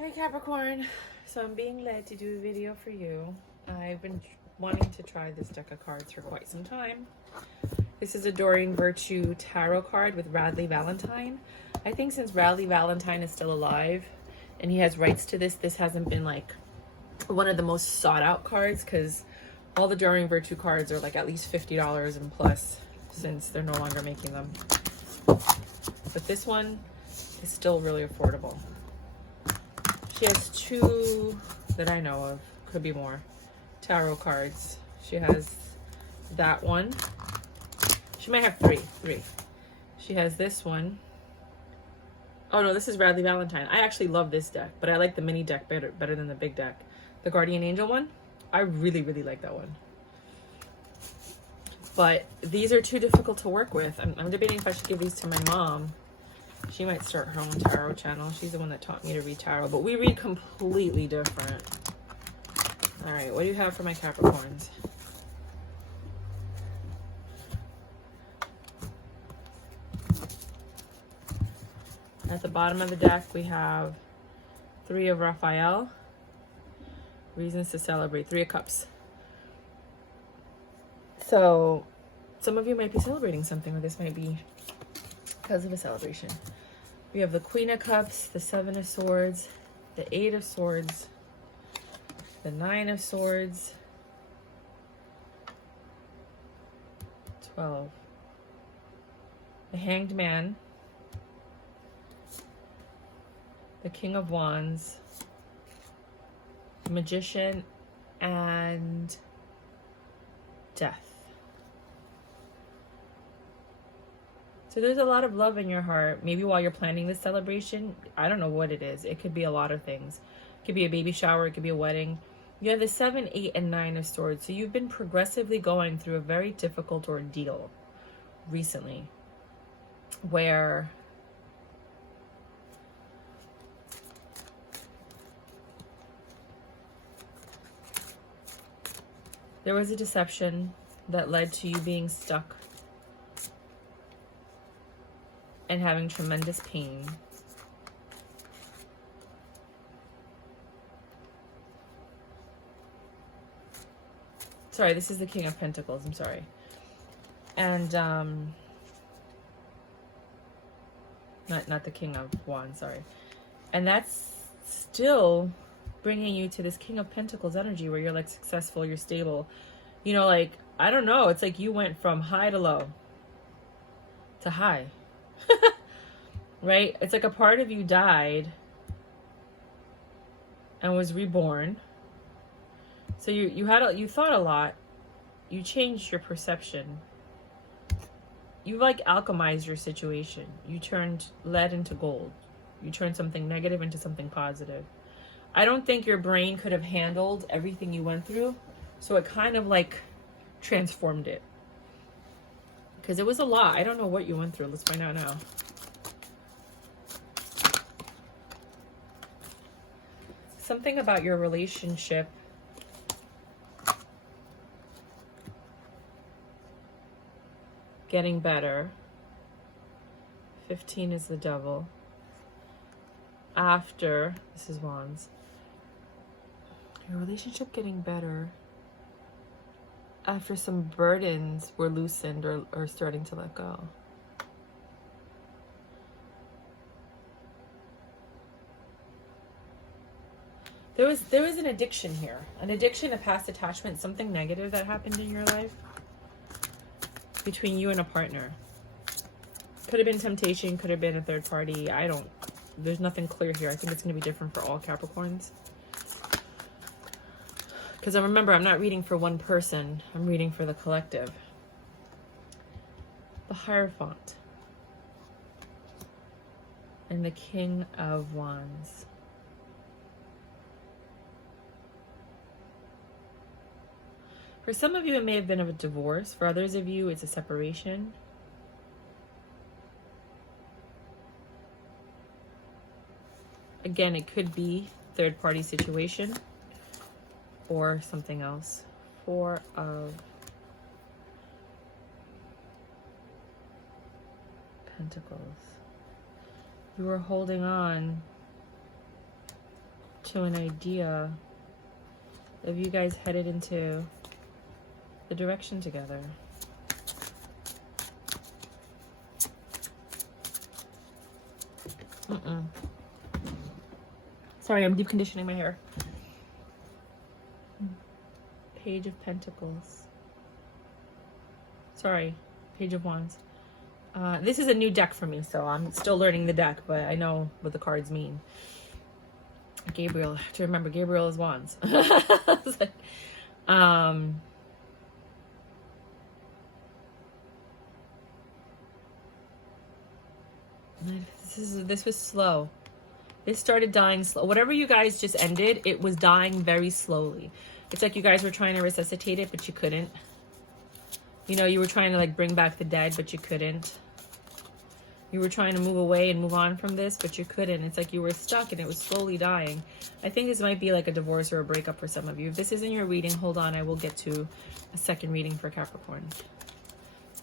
Hi Capricorn, so I'm being led to do a video for you. I've been wanting to try this deck of cards for quite some time. This is a Doreen Virtue tarot card with Radley Valentine. I think since Radley Valentine is still alive and he has rights to this, this hasn't been like one of the most sought out cards because all the Doreen Virtue cards are like at least $50 and plus since they're no longer making them. But this one is still really affordable. She has two that I know of, could be more, tarot cards. She has that one. She might have three. She has this one. Oh no, this is Radley Valentine. I actually love this deck, but I like the mini deck better than the big deck. The Guardian Angel one, I really like that one. But these are too difficult to work with. I'm debating if I should give these to my mom. She might start her own tarot channel. She's the one that taught me to read tarot, but we read completely different. All right, what do you have for my Capricorns? At the bottom of the deck, we have Three of Raphael. Reasons to celebrate. Three of Cups. So some of you might be celebrating something, or this might be because of a celebration. We have the Queen of Cups, the Seven of Swords, the Eight of Swords, the Nine of Swords, 12, the Hanged Man, the King of Wands, the Magician, and Death. So there's a lot of love in your heart. Maybe while you're planning this celebration, I don't know what it is. It could be a lot of things. It could be a baby shower. It could be a wedding. You have the 7, 8, and 9 of Swords. So you've been progressively going through a very difficult ordeal recently where there was a deception that led to you being stuck and having tremendous pain. Sorry, this is the King of Pentacles, I'm sorry. And not the King of Wands, sorry. And that's still bringing you to this King of Pentacles energy where you're like successful, you're stable. You know, like, I don't know, it's like you went from high to low to high. Right? It's like a part of you died and was reborn. So you thought a lot. You changed your perception. You like alchemized your situation. You turned lead into gold. You turned something negative into something positive. I don't think your brain could have handled everything you went through. So it kind of like transformed it. Because it was a lot. I don't know what you went through. Let's find out now. Something about your relationship getting better. 15 is the Devil. After, this is Wands. Your relationship getting better after some burdens were loosened or starting to let go. There was an addiction here. An addiction, a past attachment, something negative that happened in your life between you and a partner. Could have been temptation, could have been a third party. There's nothing clear here. I think it's going to be different for all Capricorns. Because remember, I'm not reading for one person. I'm reading for the collective. The Hierophant. And the King of Wands. For some of you, it may have been a divorce. For others of you, it's a separation. Again, it could be third-party situation or something else. 4 of Pentacles. You were holding on to an idea of you guys headed into the direction together. Sorry, I'm deep conditioning my hair. Page of Pentacles. Sorry, Page of Wands. This is a new deck for me, so I'm still learning the deck, but I know what the cards mean. Gabriel, to remember, Gabriel is Wands. This was slow. This started dying slow. Whatever you guys just ended, it was dying very slowly. It's like you guys were trying to resuscitate it, but you couldn't. You know, you were trying to like bring back the dead, but you couldn't. You were trying to move away and move on from this, but you couldn't. It's like you were stuck and it was slowly dying. I think this might be like a divorce or a breakup for some of you. If this isn't your reading, hold on. I will get to a second reading for Capricorn.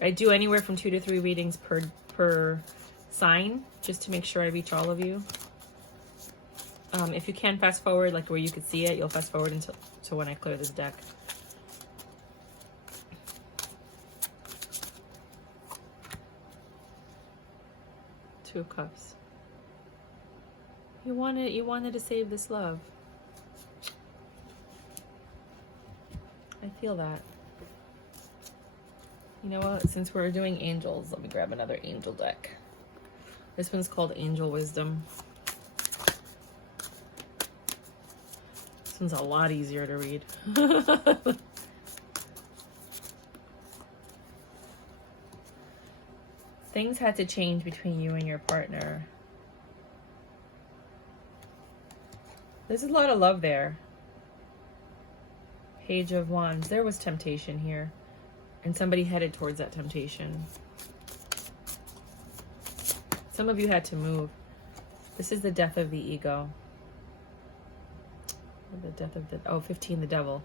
I do anywhere from 2 to 3 readings per sign, just to make sure I reach all of you. If you can fast forward, like where you could see it, you'll fast forward until when I clear this deck. Two of Cups. You wanted to save this love. I feel that. You know what? Since we're doing angels, let me grab another angel deck. This one's called Angel Wisdom. This one's a lot easier to read. Things had to change between you and your partner. There's a lot of love there. Page of Wands. There was temptation here. And somebody headed towards that temptation. Some of you had to move. This is the death of the ego. The death of the... Oh, 15, the devil.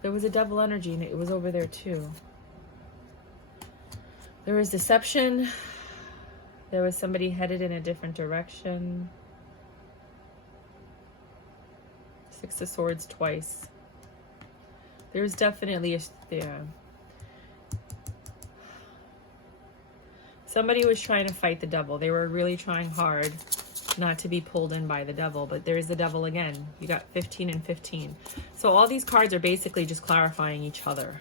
There was a devil energy and it was over there too. There was deception. There was somebody headed in a different direction. 6 of Swords twice. There's definitely somebody was trying to fight the devil. They were really trying hard not to be pulled in by the devil, but there's the devil again. You got 15 and 15. So all these cards are basically just clarifying each other.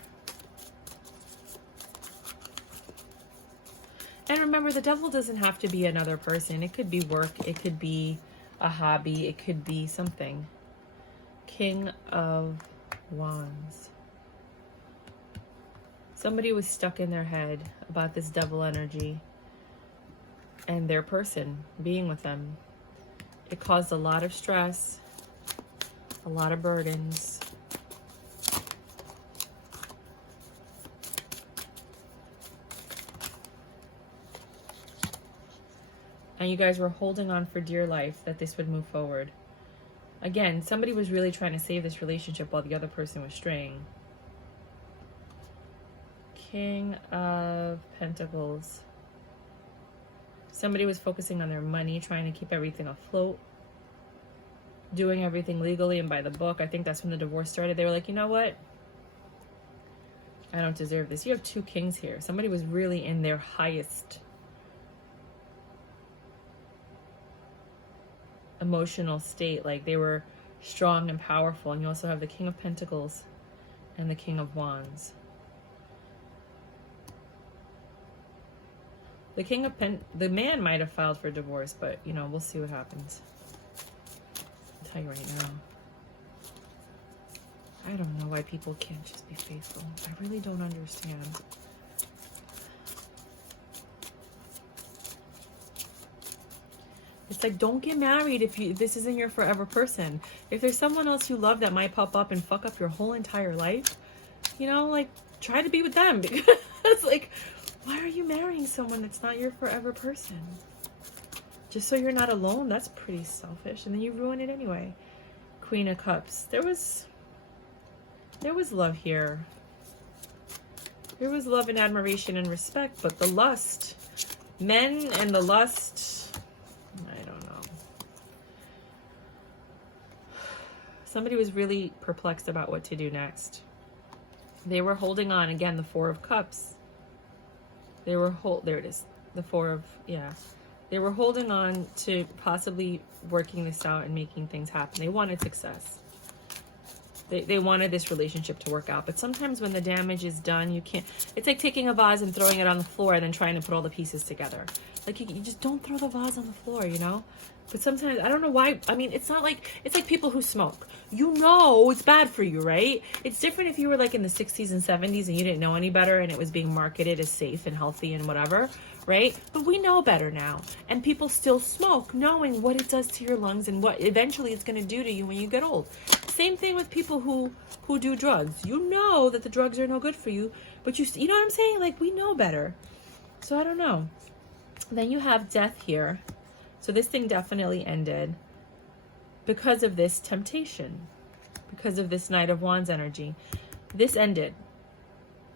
And remember, the devil doesn't have to be another person. It could be work. It could be a hobby. It could be something. King of Wands. Somebody was stuck in their head about this devil energy and their person being with them. It caused a lot of stress, a lot of burdens. And you guys were holding on for dear life that this would move forward. Again, somebody was really trying to save this relationship while the other person was straying. King of Pentacles. Somebody was focusing on their money, trying to keep everything afloat, doing everything legally and by the book. I think that's when the divorce started. They were like, you know what? I don't deserve this. You have 2 kings here. Somebody was really in their highest emotional state. Like they were strong and powerful. And you also have the King of Pentacles and the King of Wands. The King of the man might have filed for divorce, but you know, we'll see what happens. I'll tell you right now. I don't know why people can't just be faithful. I really don't understand. It's like, don't get married if this isn't your forever person. If there's someone else you love that might pop up and fuck up your whole entire life, you know, like, try to be with them. Because it's like, why are you marrying someone that's not your forever person? Just so you're not alone? That's pretty selfish. And then you ruin it anyway. Queen of Cups. There was love here. There was love and admiration and respect, but the lust, men and the lust, I don't know. Somebody was really perplexed about what to do next. They were holding on. Again, the Four of Cups. They were there it is. The Four of, yeah. They were holding on to possibly working this out and making things happen. They wanted success. They wanted this relationship to work out. But sometimes when the damage is done, you can't. It's like taking a vase and throwing it on the floor and then trying to put all the pieces together. Like, you just don't throw the vase on the floor, you know? But sometimes, I don't know why. I mean, it's not like, it's like people who smoke. You know it's bad for you, right? It's different if you were like in the 60s and 70s and you didn't know any better and it was being marketed as safe and healthy and whatever, right? But we know better now. And people still smoke knowing what it does to your lungs and what eventually it's going to do to you when you get old. Same thing with people who do drugs. You know that the drugs are no good for you, but you know what I'm saying? Like, we know better. So I don't know. Then you have death here. So this thing definitely ended because of this temptation, because of this Knight of Wands energy. This ended.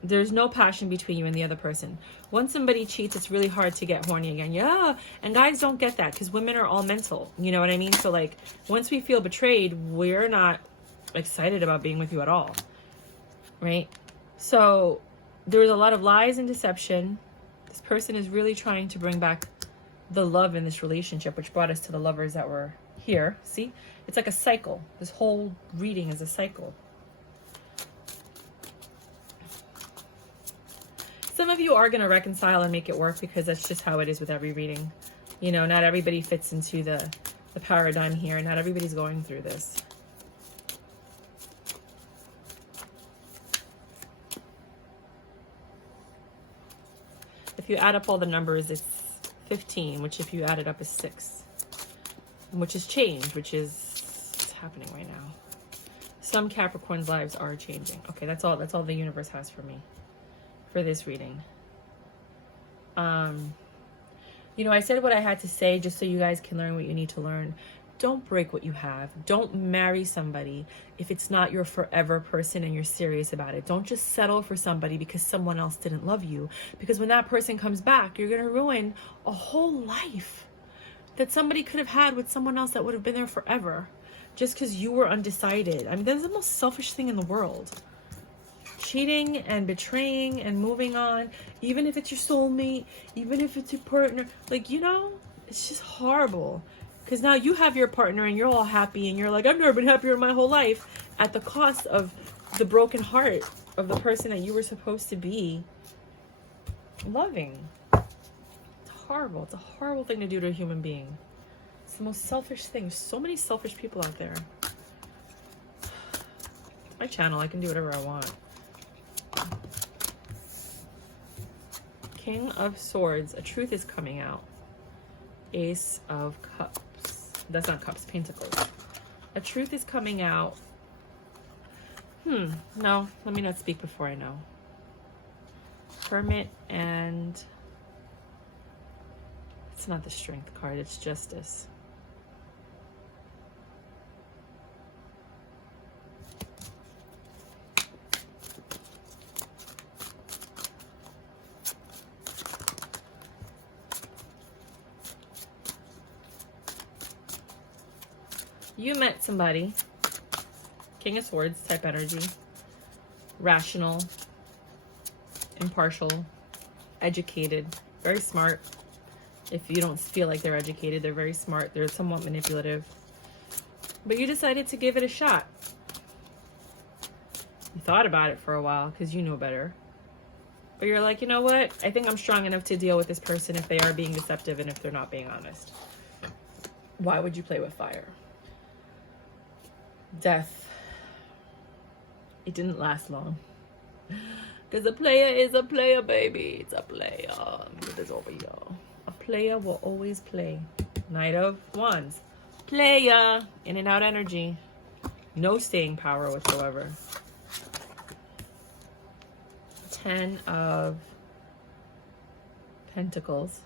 There's no passion between you and the other person. Once somebody cheats, it's really hard to get horny again. Yeah, and guys don't get that because women are all mental. You know what I mean? So like, once we feel betrayed, we're not excited about being with you at all, right? So there was a lot of lies and deception. This person is really trying to bring back the love in this relationship, which brought us to the lovers that were here. See, it's like a cycle. This whole reading is a cycle. Some of you are going to reconcile and make it work because that's just how it is with every reading. You know, not everybody fits into the paradigm here. Not everybody's going through this. If you add up all the numbers, it's 15, which if you add it up is 6, which is change, which is happening right now. Some Capricorn's lives are changing. Okay, that's all the universe has for me for this reading. You know, I said what I had to say just so you guys can learn what you need to learn. Don't break what you have. Don't marry somebody if it's not your forever person and you're serious about it. Don't just settle for somebody because someone else didn't love you. Because when that person comes back, you're going to ruin a whole life that somebody could have had with someone else that would have been there forever. Just because you were undecided. I mean, that's the most selfish thing in the world. Cheating and betraying and moving on, even if it's your soulmate, even if it's your partner, like, you know, it's just horrible. Because now you have your partner and you're all happy and you're like, I've never been happier in my whole life, at the cost of the broken heart of the person that you were supposed to be loving. It's horrible. It's a horrible thing to do to a human being. It's the most selfish thing. There's so many selfish people out there. It's my channel. I can do whatever I want. King of Swords. A truth is coming out. Ace of Cups. That's not cups, pentacles. A truth is coming out. No, let me not speak before I know. Hermit and... It's not the Strength card, it's Justice. You met somebody, King of Swords type energy, rational, impartial, educated, very smart. If you don't feel like they're educated, they're very smart. They're somewhat manipulative. But you decided to give it a shot. You thought about it for a while because you know better. But you're like, you know what? I think I'm strong enough to deal with this person if they are being deceptive and if they're not being honest. Why would you play with fire? Death. It didn't last long. Because a player is a player, baby. It's a player. It is over here. A player will always play. Knight of Wands. Player. In and out energy. No staying power whatsoever. 10 of Pentacles.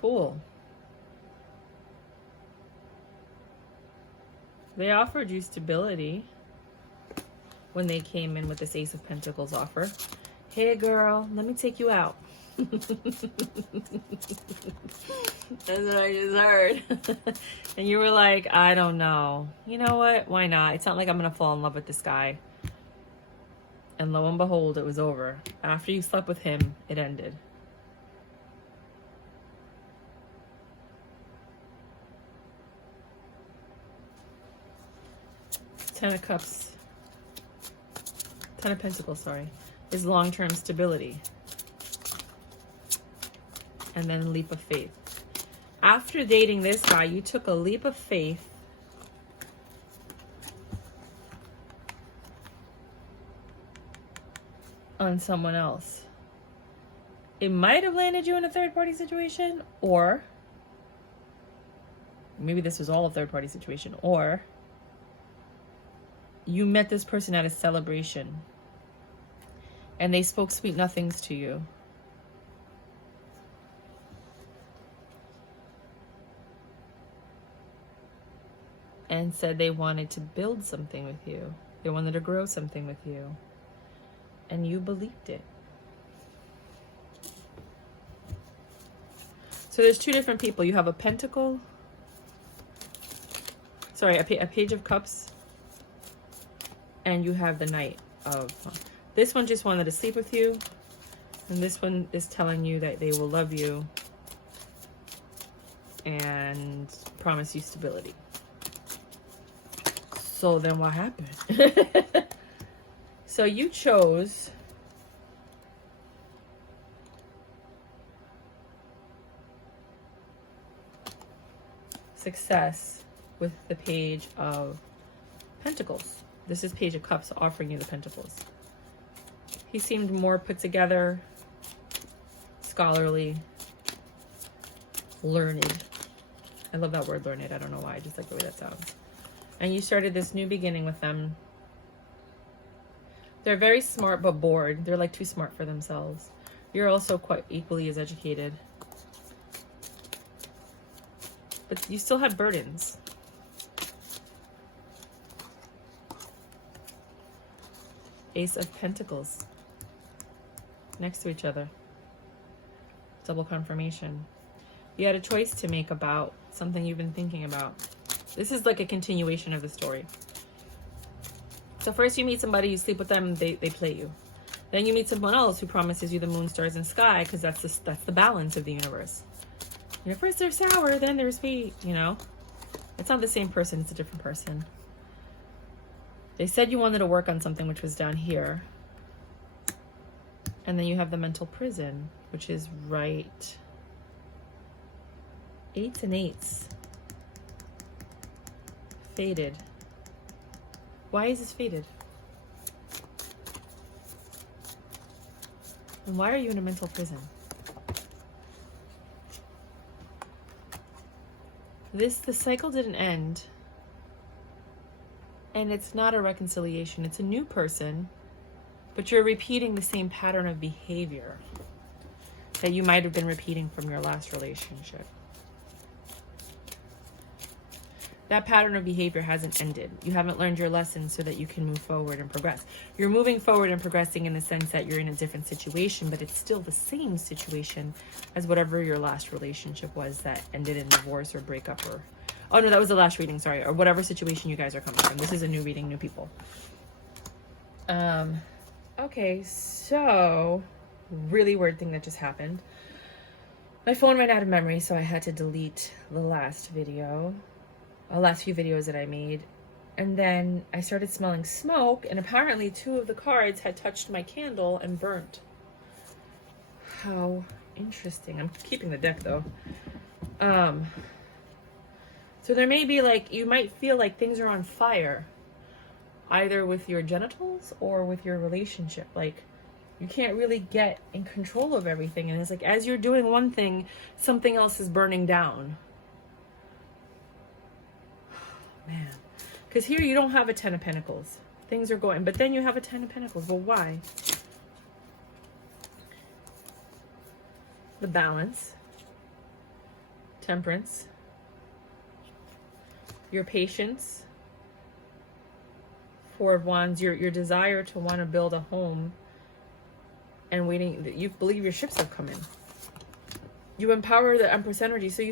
Fool. They offered you stability when they came in with this Ace of Pentacles offer. Hey girl, let me take you out. That's what I just heard. And you were like, I don't know. You know what? Why not? It's not like I'm going to fall in love with this guy. And lo and behold, it was over. After you slept with him, it ended. Ten of Cups. Ten of Pentacles, sorry. Is long-term stability. And then leap of faith. After dating this guy, you took a leap of faith on someone else. It might have landed you in a third-party situation, or maybe this was all a third-party situation, or you met this person at a celebration and they spoke sweet nothings to you. And said they wanted to build something with you. They wanted to grow something with you. And you believed it. So there's two different people. You have a pentacle. Sorry, a page of cups. And you have the knight of... This one just wanted to sleep with you. And this one is telling you that they will love you. And promise you stability. So then what happened? So you chose success with the Page of Pentacles. This is Page of Cups offering you the Pentacles. He seemed more put together, scholarly, learned. I love that word, learned. I don't know why. I just like the way that sounds. And you started this new beginning with them. They're very smart but bored. They're like too smart for themselves. You're also quite equally as educated. But you still have burdens. Ace of Pentacles. Next to each other. Double confirmation. You had a choice to make about something you've been thinking about. This is like a continuation of the story. So first you meet somebody, you sleep with them, they play you. Then you meet someone else who promises you the moon, stars, and sky, because that's the balance of the universe. You know, first they're sour, then they're sweet, you know. It's not the same person, it's a different person. They said you wanted to work on something, which was down here. And then you have the mental prison, which is right. 8s and 8s. Faded. Why is this faded? And why are you in a mental prison? The cycle didn't end. And it's not a reconciliation. It's a new person. But you're repeating the same pattern of behavior that you might have been repeating from your last relationship. That pattern of behavior hasn't ended. You haven't learned your lesson so that you can move forward and progress. You're moving forward and progressing in the sense that you're in a different situation, but it's still the same situation as whatever your last relationship was that ended in divorce or breakup or... Oh, no, that was the last reading, sorry. Or whatever situation you guys are coming from. This is a new reading, new people. Okay, so... Really weird thing that just happened. My phone ran out of memory, so I had to delete the last video. The last few videos that I made. And then I started smelling smoke, and apparently 2 of the cards had touched my candle and burnt. How interesting. I'm keeping the deck though. So there may be like, you might feel like things are on fire, either with your genitals or with your relationship. Like you can't really get in control of everything. And it's like, as you're doing one thing, something else is burning down. Man, because here you don't have a 10 of Pentacles. Things are going, but then you have a 10 of Pentacles. Well, why? The balance, temperance, your patience, 4 of Wands, your desire to want to build a home, and waiting. You believe your ships have come in. You empower the Empress energy. So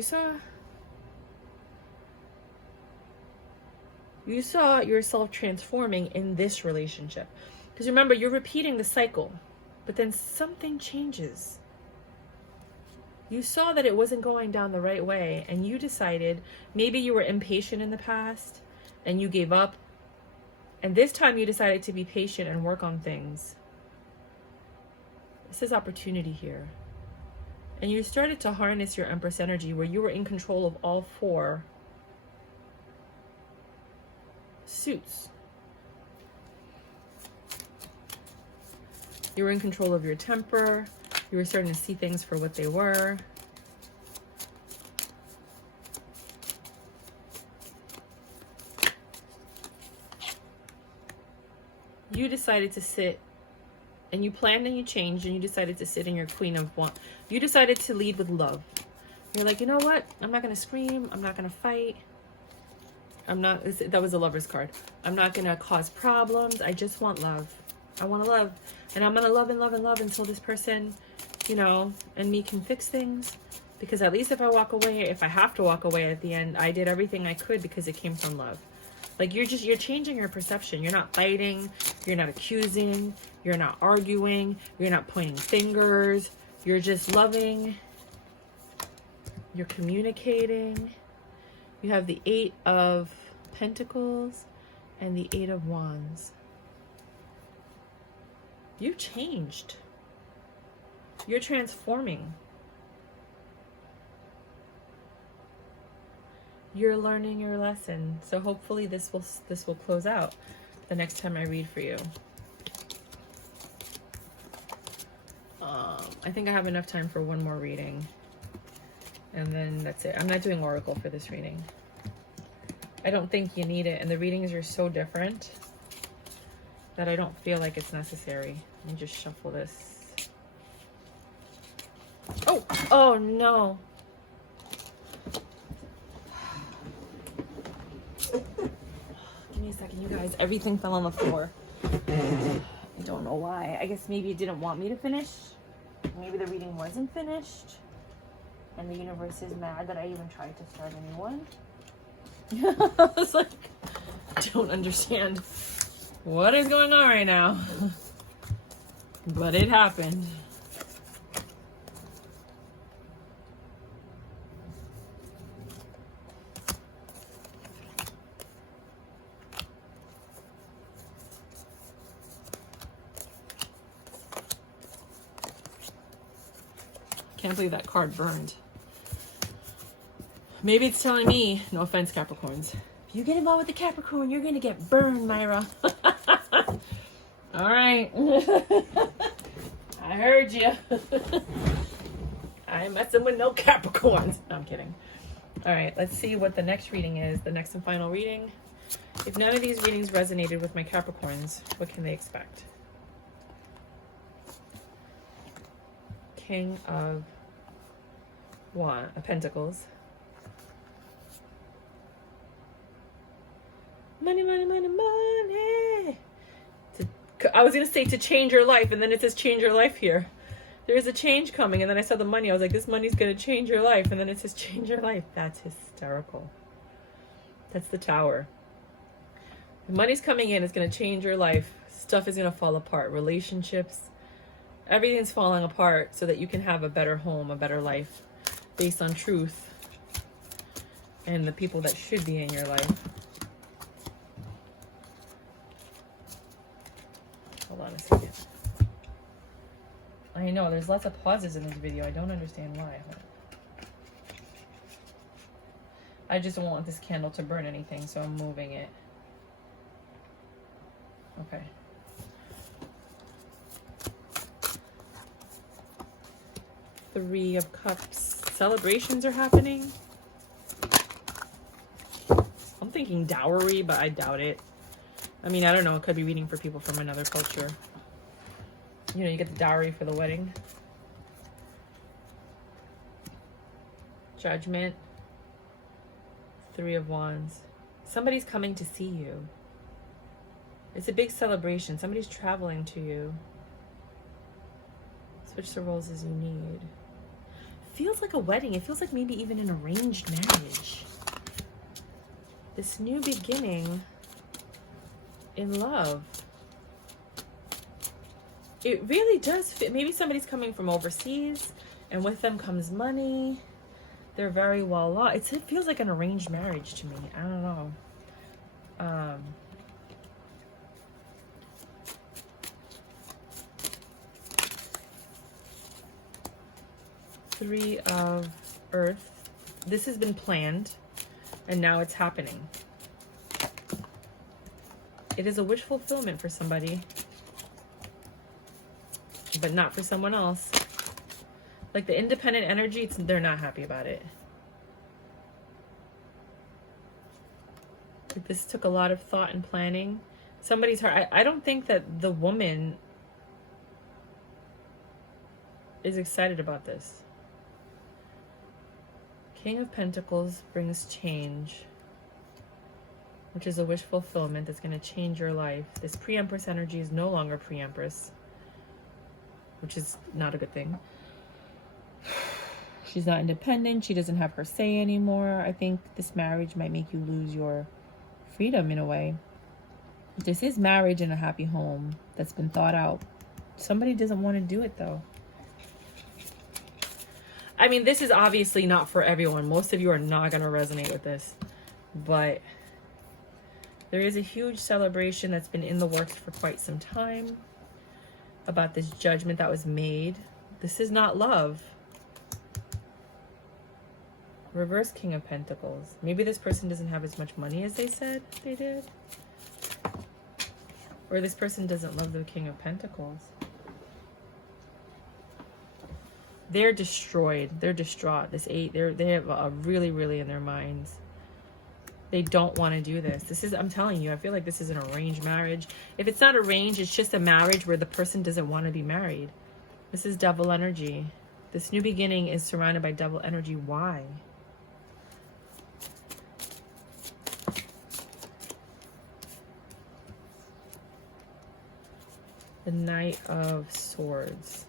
you saw yourself transforming in this relationship. Because remember, you're repeating the cycle, but then something changes. You saw that it wasn't going down the right way, and you decided, maybe you were impatient in the past and you gave up, and this time you decided to be patient and work on things. This is opportunity here. And you started to harness your Empress energy, where you were in control of all 4 suits. You were in control of your temper. You were starting to see things for what they were. You decided to sit, and you planned and you changed, and you decided to sit in your Queen of Wands. You decided to lead with love. You're like, you know what? I'm not going to scream. I'm not going to fight. That was a Lover's card. I'm not going to cause problems. I just want love. I want to love. And I'm going to love and love and love until this person, you know, and me can fix things. Because at least if I walk away, if I have to walk away at the end, I did everything I could because it came from love. Like, you're changing your perception. You're not fighting. You're not accusing. You're not arguing. You're not pointing fingers. You're just loving. You're communicating. You have the 8 of Pentacles and the 8 of Wands. You've changed. You're transforming. You're learning your lesson. So hopefully this will close out the next time I read for you. I think I have enough time for one more reading. And then that's it. I'm not doing Oracle for this reading. I don't think you need it. And the readings are so different that I don't feel like it's necessary. Let me just shuffle this. Oh no. Give me a second, you guys. Everything fell on the floor. I don't know why. I guess maybe it didn't want me to finish. Maybe the reading wasn't finished. And the universe is mad that I even tried to start a new one. I was like, I don't understand what is going on right now. But it happened. Can't believe that card burned. Maybe it's telling me, no offense, Capricorns, if you get involved with the Capricorn, you're gonna get burned, Myra. All right. I heard you. I ain't messing with no Capricorns. No, I'm kidding. All right, let's see what the next reading is. The next and final reading. If none of these readings resonated with my Capricorns, what can they expect? King of Pentacles. Money, money, money, money. I was going to say to change your life, and then it says change your life here. There is a change coming, and then I saw the money. I was like, this money's going to change your life, and then it says change your life. That's hysterical. That's the Tower. The money's coming in. It's going to change your life. Stuff is going to fall apart. Relationships. Everything's falling apart so that you can have a better home, a better life based on truth and the people that should be in your life. Hold on a second. I know, there's lots of pauses in this video. I don't understand why. I just don't want this candle to burn anything, so I'm moving it. Okay. Three of Cups. Celebrations are happening. I'm thinking dowry, but I doubt it. I mean, I don't know. It could be reading for people from another culture. You know, you get the dowry for the wedding. Judgment. Three of Wands. Somebody's coming to see you. It's a big celebration. Somebody's traveling to you. Switch the roles as you need. feels like a wedding. It feels like maybe even an arranged marriage. This new beginning in love. It really does fit. Maybe somebody's coming from overseas and with them comes money. They're very well off. It feels like an arranged marriage to me. I don't know. Three of Earth. This has been planned and now it's happening. It is a wish fulfillment for somebody, but not for someone else. Like the independent energy, they're not happy about it. Like this took a lot of thought and planning. Somebody's heart. I don't think that the woman is excited about this. King of Pentacles brings change, which is a wish fulfillment that's going to change your life. This pre-empress energy is no longer pre-empress, which is not a good thing. She's not independent. She doesn't have her say anymore. I think this marriage might make you lose your freedom in a way. This is marriage in a happy home that's been thought out. Somebody doesn't want to do it though. I mean, this is obviously not for everyone. Most of you are not going to resonate with this. But there is a huge celebration that's been in the works for quite some time about this judgment that was made. This is not love. Reverse King of Pentacles. Maybe this person doesn't have as much money as they said they did. Or this person doesn't love the King of Pentacles. They're destroyed. They're distraught. This 8, they have a really, really in their minds. They don't want to do this. This is, I'm telling you, I feel like this is an arranged marriage. If it's not arranged, it's just a marriage where the person doesn't want to be married. This is devil energy. This new beginning is surrounded by devil energy. Why? The Knight of Swords.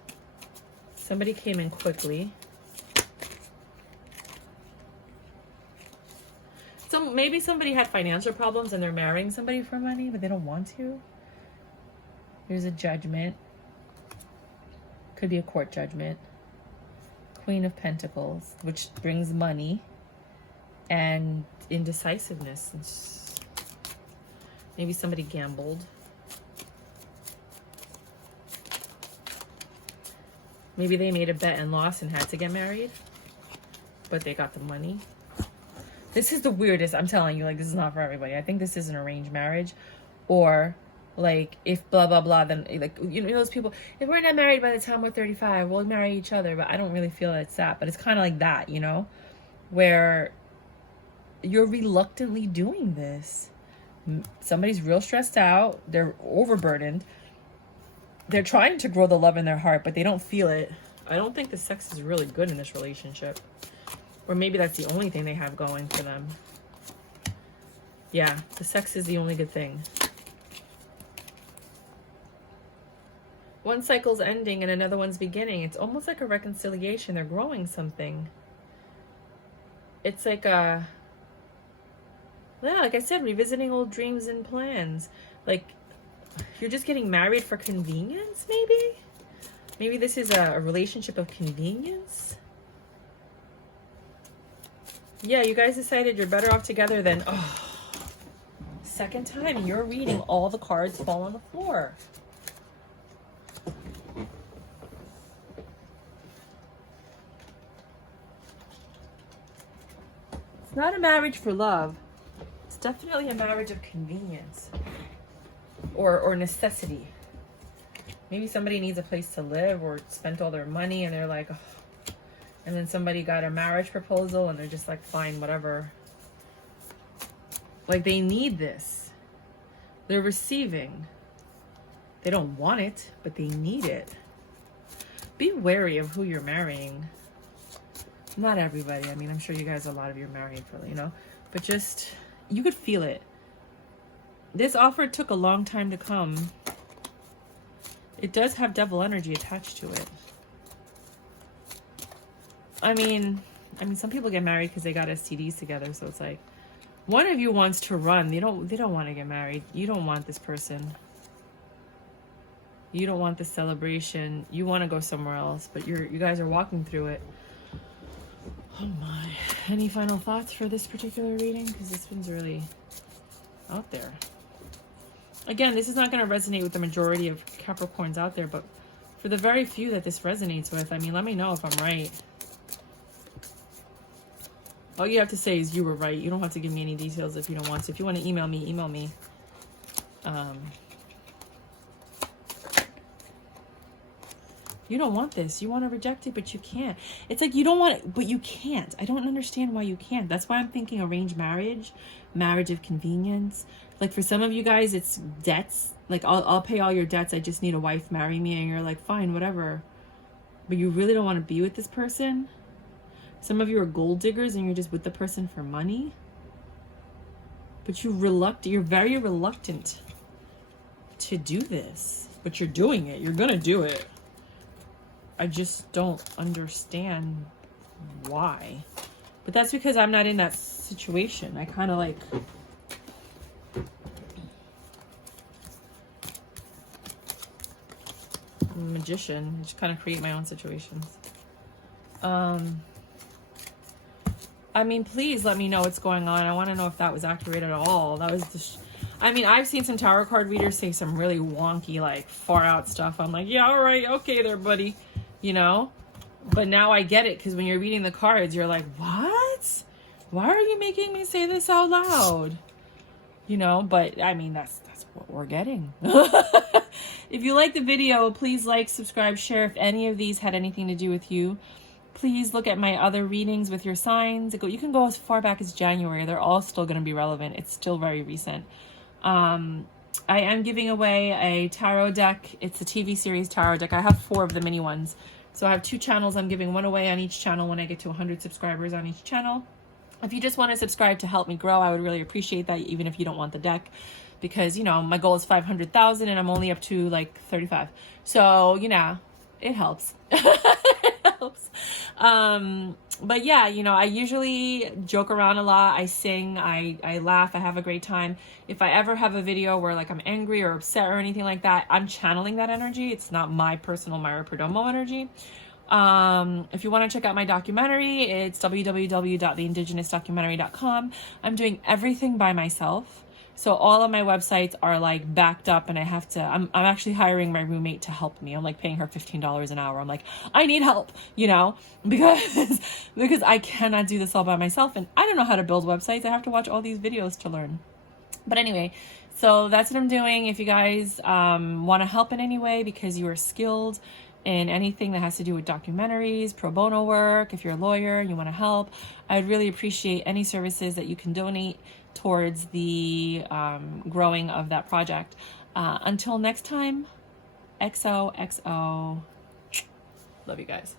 Somebody came in quickly. So maybe somebody had financial problems and they're marrying somebody for money, but they don't want to. There's a judgment. Could be a court judgment. Queen of Pentacles, which brings money and indecisiveness. Maybe somebody gambled. Maybe they made a bet and lost and had to get married, but they got the money. This is the weirdest. I'm telling you, like, this is not for everybody. I think this is an arranged marriage. Or, like, if blah, blah, blah, then, like, you know, those people, if we're not married by the time we're 35, we'll marry each other. But I don't really feel that it's that. But it's kind of like that, you know, where you're reluctantly doing this. Somebody's real stressed out. They're overburdened. They're trying to grow the love in their heart, but they don't feel it. I don't think the sex is really good in this relationship. Or maybe that's the only thing they have going for them. Yeah, the sex is the only good thing. One cycle's ending and another one's beginning. It's almost like a reconciliation. They're growing something. It's like a... Yeah, like I said, revisiting old dreams and plans. Like... You're just getting married for convenience, maybe? Maybe this is a relationship of convenience? Yeah, you guys decided you're better off together than... Oh, second time you're reading, all the cards fall on the floor. It's not a marriage for love. It's definitely a marriage of convenience. Or necessity. Maybe somebody needs a place to live or spent all their money and they're like, oh. And then somebody got a marriage proposal and they're just like, fine, whatever. Like they need this. They're receiving. They don't want it, but they need it. Be wary of who you're marrying. Not everybody. I mean, I'm sure you guys, a lot of you are married for, you know, but just, you could feel it. This offer took a long time to come. It does have devil energy attached to it. I mean, some people get married because they got STDs together. So it's like, one of you wants to run. They don't want to get married. You don't want this person. You don't want the celebration. You want to go somewhere else, but you guys are walking through it. Oh my. Any final thoughts for this particular reading? Because this one's really out there. Again, this is not going to resonate with the majority of Capricorns out there, but for the very few that this resonates with, I mean, let me know if I'm right. All you have to say is you were right. You don't have to give me any details if you don't want to. If you want to email me, email me. You don't want this. You want to reject it, but you can't. It's like you don't want it, but you can't. I don't understand why you can't. That's why I'm thinking arranged marriage, marriage of convenience. Like for some of you guys, it's debts. Like I'll pay all your debts. I just need a wife, marry me. And you're like, fine, whatever. But you really don't want to be with this person. Some of you are gold diggers and you're just with the person for money. But you're very reluctant to do this. But you're doing it. You're going to do it. I just don't understand why. But that's because I'm not in that situation. I kind of like... I'm a magician. I just kind of create my own situations. I mean, please let me know what's going on. I want to know if that was accurate at all. That was just... I mean, I've seen some tarot card readers say some really wonky, like, far out stuff. I'm like, yeah, all right, okay there, buddy. You know, but now I get it, because when you're reading the cards, you're like, what? Why are you making me say this out loud? You know, but I mean, that's what we're getting. If you like the video, please like, subscribe, share. If any of these had anything to do with you, please look at my other readings with your signs. You can go as far back as January. They're all still going to be relevant. It's still very recent. I am giving away a tarot deck. It's a TV series tarot deck. I have 4 of the mini ones. So I have 2 channels. I'm giving one away on each channel when I get to 100 subscribers on each channel. If you just want to subscribe to help me grow, I would really appreciate that, even if you don't want the deck. Because, you know, my goal is 500,000 and I'm only up to like 35. So, you know, it helps. It helps. But yeah, you know, I usually joke around a lot. I sing, I laugh, I have a great time. If I ever have a video where like I'm angry or upset or anything like that, I'm channeling that energy. It's not my personal Myra Perdomo energy. If you want to check out my documentary, it's www.theindigenousdocumentary.com. I'm doing everything by myself. So all of my websites are like backed up, and I'm actually hiring my roommate to help me. I'm like paying her $15 an hour. I'm like, I need help, you know, because I cannot do this all by myself. And I don't know how to build websites. I have to watch all these videos to learn. But anyway, so that's what I'm doing. If you guys want to help in any way because you are skilled in anything that has to do with documentaries, pro bono work, if you're a lawyer and you want to help, I'd really appreciate any services that you can donate towards the growing of that project. Until next time, XOXO. Love you guys.